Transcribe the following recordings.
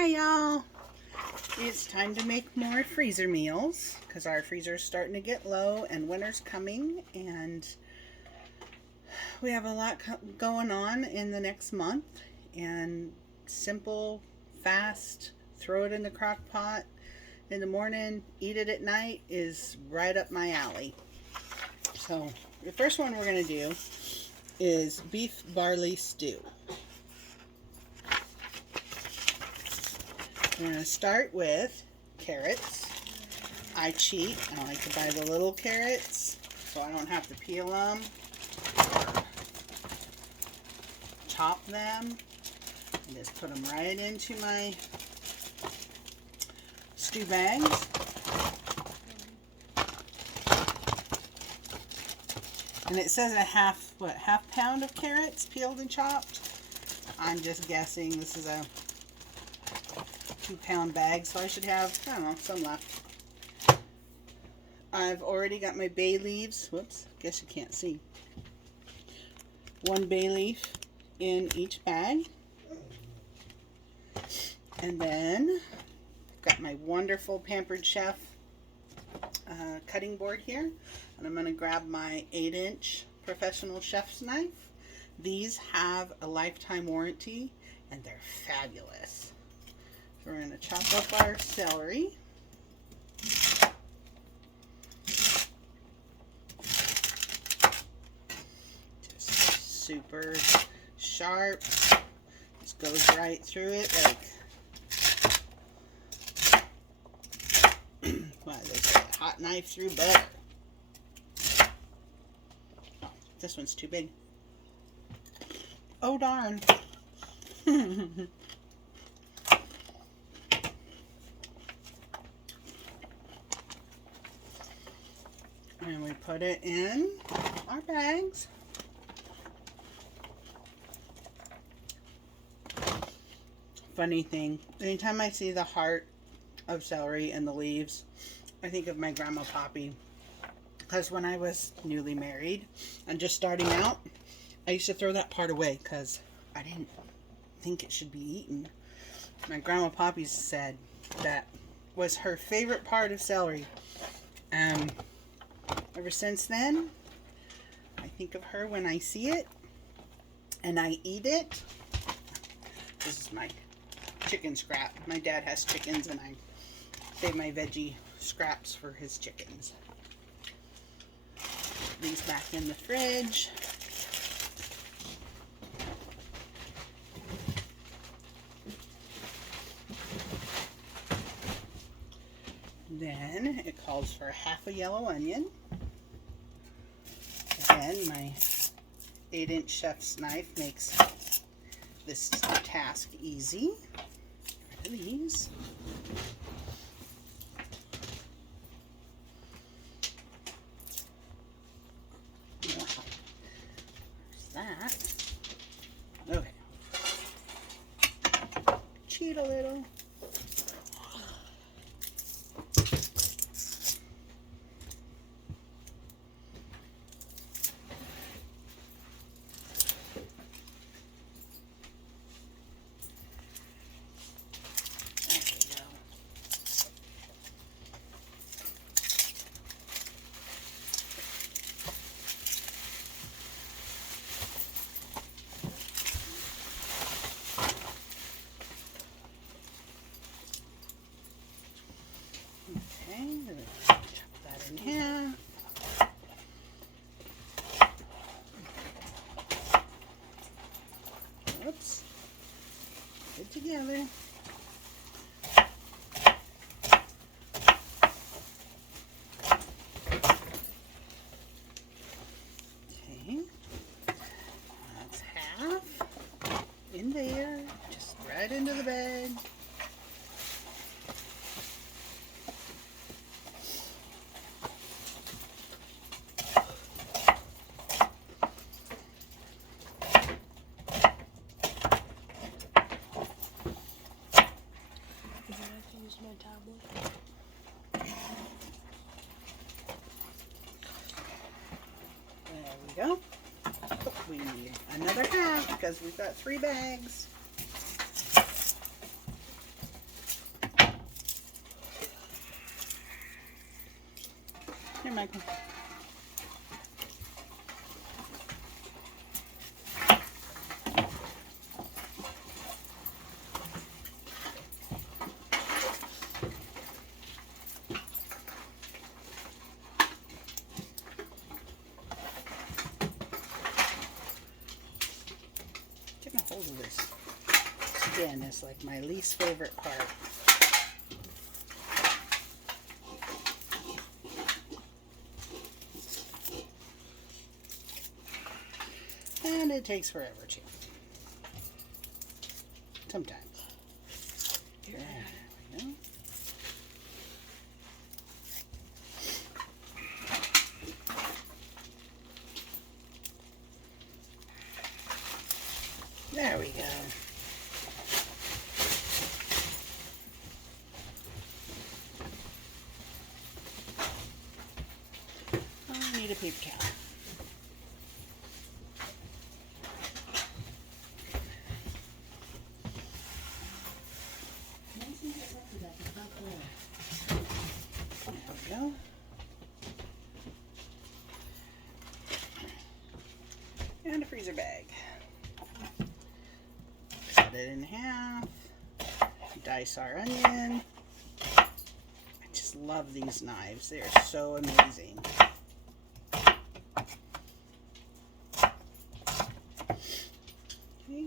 Hi y'all! It's time to make more freezer meals because our freezer is starting to get low and winter's coming, and we have a lot going on in the next month. And simple, fast, throw it in the crock pot in the morning, eat it at night is right up my alley. So the first one we're going to do is beef barley stew. We're going to start with carrots. I cheat. I like to buy the little carrots so I don't have to peel them, chop them, and just put them right into my stew bags. And it says a half pound of carrots peeled and chopped. I'm just guessing this is a 2-pound bag, so I should have, I don't know, some left. I've already got my bay leaves. Whoops, guess you can't see. 1 bay leaf in each bag. And then I've got my wonderful Pampered Chef cutting board here. And I'm going to grab my 8-inch professional chef's knife. These have a lifetime warranty and they're fabulous. So we're going to chop up our celery. Just super sharp. Just goes right through it like wow, there's a hot knife through butter. Oh, this one's too big. Oh darn. And we put it in our bags. Funny thing, anytime I see the heart of celery and the leaves, I think of my Grandma Poppy. Because when I was newly married and just starting out, I used to throw that part away because I didn't think it should be eaten. My Grandma Poppy said that was her favorite part of celery. And ever since then, I think of her when I see it and I eat it. This is my chicken scrap. My dad has chickens and I save my veggie scraps for his chickens. These back in the fridge. Then it calls for half a yellow onion. Again, my 8-inch chef's knife makes this task easy. Get rid of these. There's that. Okay. Cheat a little. Chop that in half. Oops. Put together. Okay. That's half in there. Just right into the bag. My tablet. There we go. Oh, we need another half because we've got 3 bags. Here, Michael. Getting a hold of this skin is like my least favorite part. And it takes forever too. Sometimes. There we go. There we go. I need a paper towel. There we go. And a freezer bag. Cut it in half. Dice our onion. I just love these knives. They are so amazing. Okay.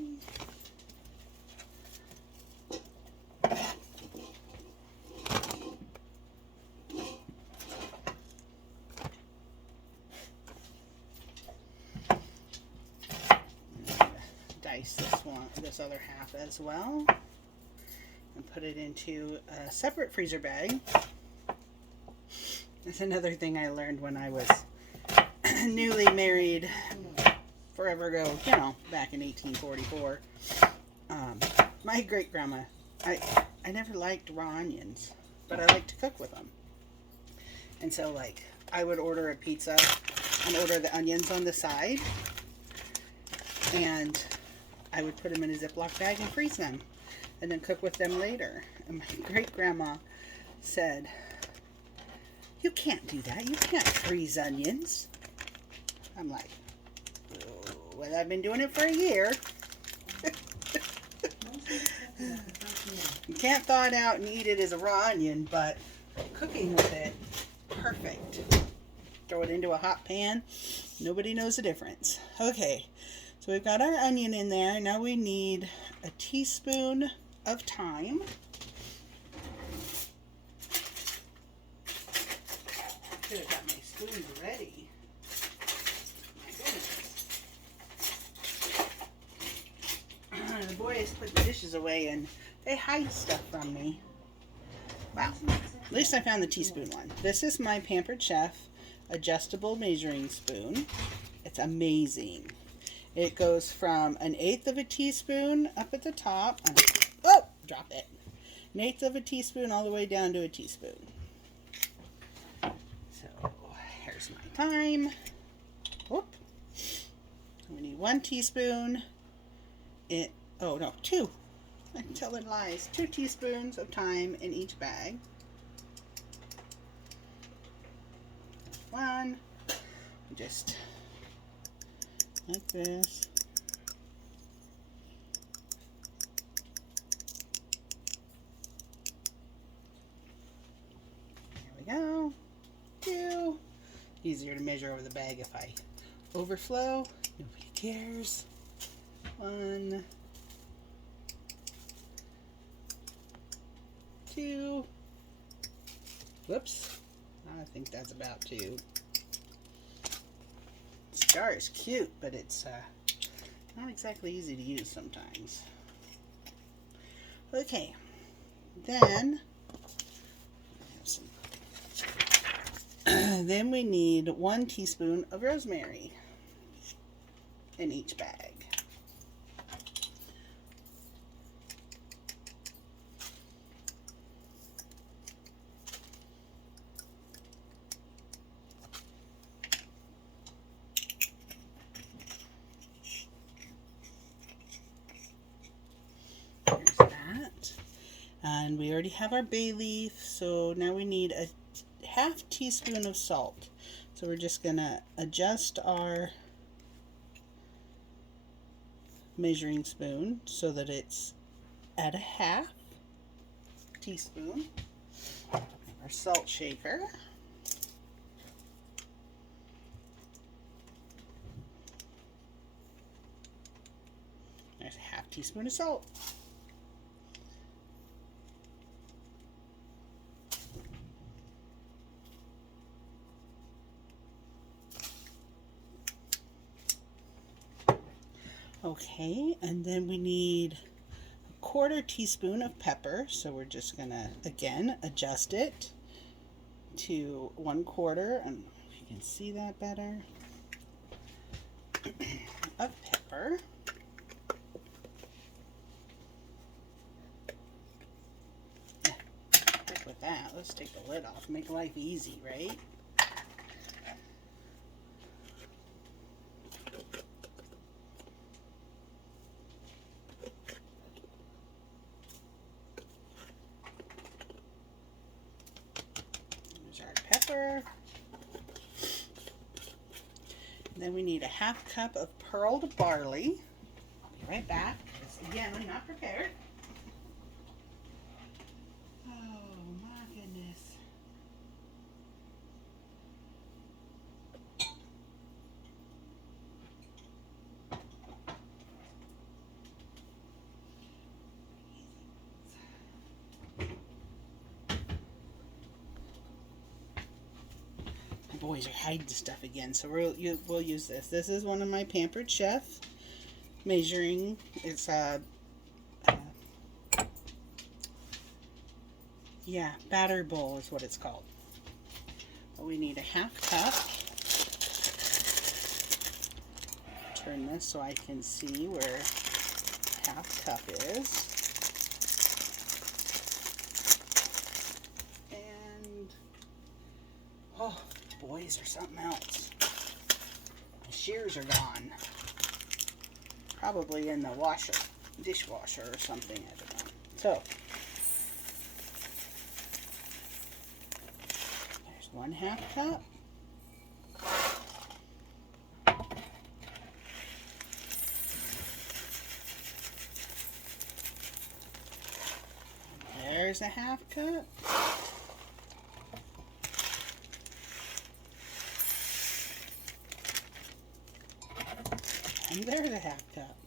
Dice this other half as well, and put it into a separate freezer bag. That's another thing I learned when I was newly married forever ago, you know, back in 1844. My great grandma, I never liked raw onions, but I liked to cook with them. And so, like, I would order a pizza and order the onions on the side, and I would put them in a Ziploc bag and freeze them, and then cook with them later. And my great-grandma said, "You can't do that. You can't freeze onions." I'm like, "Oh, well, I've been doing it for a year." You can't thaw it out and eat it as a raw onion, but cooking with it, perfect. Throw it into a hot pan. Nobody knows the difference. Okay. So we've got our onion in there. Now we need a teaspoon of thyme. Should have got my spoons ready. My goodness. The boys put the dishes away and they hide stuff from me. Wow. At least I found the teaspoon one. This is my Pampered Chef adjustable measuring spoon. It's amazing. It goes from 1/8 of a teaspoon up at the top. Oh, drop it. 1/8 of a teaspoon all the way down to a teaspoon. So here's my thyme. Whoop. We need 1 teaspoon. Oh no, 2. I'm telling lies. 2 teaspoons of thyme in each bag. 1. Just like this. There we go. 2. Easier to measure over the bag if I overflow. Nobody cares. 1. 2. Whoops. I think that's about 2. This jar is cute, but it's not exactly easy to use sometimes. Okay, then then we need 1 teaspoon of rosemary in each bag. And we already have our bay leaf, so now we need a 1/2 teaspoon of salt. So we're just going to adjust our measuring spoon so that it's at a half teaspoon. Our salt shaker. There's a half teaspoon of salt. Okay, and then we need a 1/4 teaspoon of pepper. So we're just gonna, again, adjust it to 1/4, and if you can see that better, of pepper. Yeah, quick with that. Let's take the lid off. Make life easy, right? There's our pepper. Then we need a 1/2 cup of pearled barley. I'll be right back. Because again, I'm not prepared. Oh my goodness. My boys are hiding stuff again, so we'll use this. This is one of my Pampered Chef measuring. It's yeah, batter bowl is what it's called. But we need a 1/2 cup. Turn this so I can see where 1/2 cup is. And oh, boys are something else. My shears are gone. Probably in the dishwasher or something, I don't know. So, there's 1/2 cup. There's a 1/2 cup. And there's a 1/2 cup.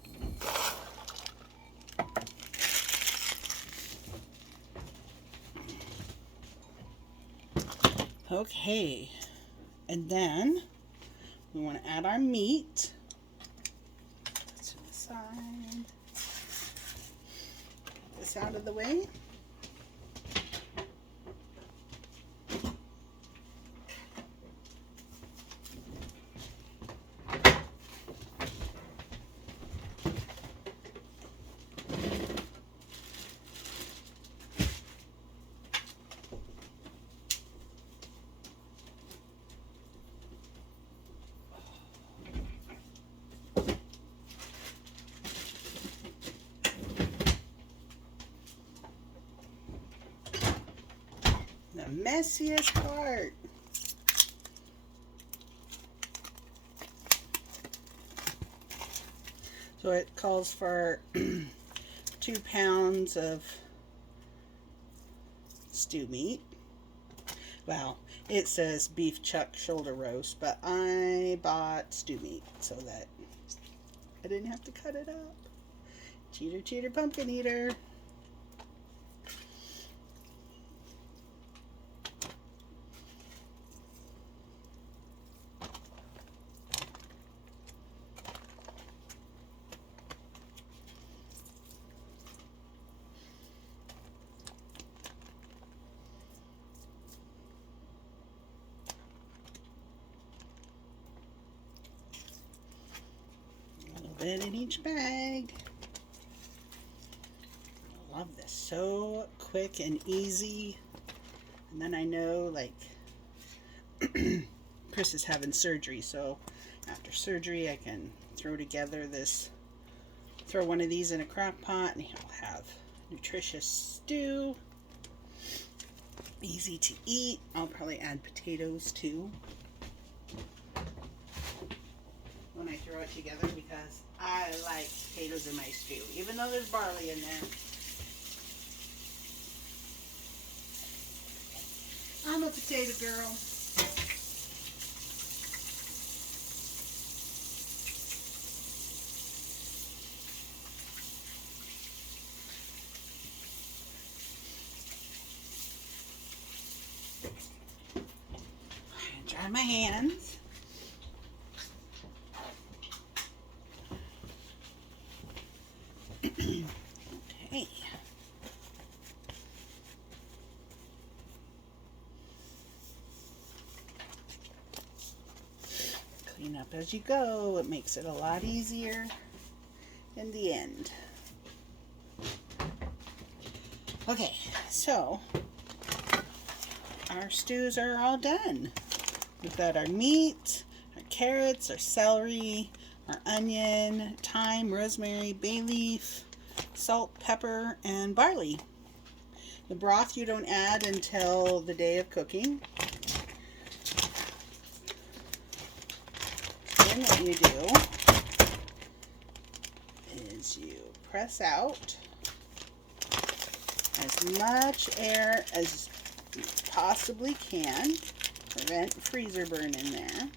Okay, and then we want to add our meat. Put this to the side. Get this out of the way. The messiest part. So it calls for 2 pounds of stew meat. Well, it says beef chuck shoulder roast, but I bought stew meat so that I didn't have to cut it up. Cheater, cheater, pumpkin eater. Bit in each bag. I love this. So quick and easy. And then I know, like, Chris is having surgery, so after surgery I can throw one of these in a crock pot and he'll have nutritious stew. Easy to eat. I'll probably add potatoes too. when I throw it together because I like potatoes in my stew, even though there's barley in there. I'm a potato girl. Dry my hands. Okay. Clean up as you go. It makes it a lot easier in the end. Okay, so our stews are all done. We've got our meat, our carrots, our celery, our onion, thyme, rosemary, bay leaf, salt, pepper, and barley. The broth you don't add until the day of cooking. Then what you do is you press out as much air as you possibly can. Prevent freezer burn in there.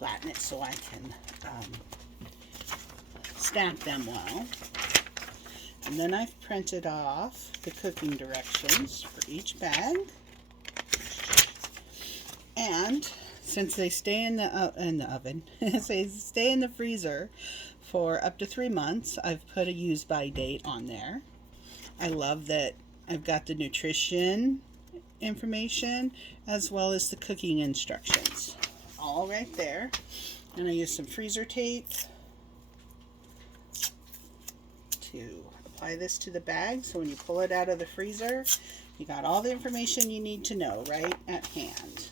Flatten it so I can stack them well. And then I've printed off the cooking directions for each bag. And since they stay in the oven, they stay in the freezer for up to 3 months, I've put a use by date on there. I love that I've got the nutrition information as well as the cooking instructions all right there. And I use some freezer tape to apply this to the bag, so when you pull it out of the freezer, you got all the information you need to know right at hand.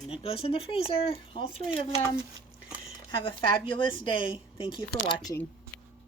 And it goes in the freezer, all 3 of them. Have a fabulous day. Thank you for watching.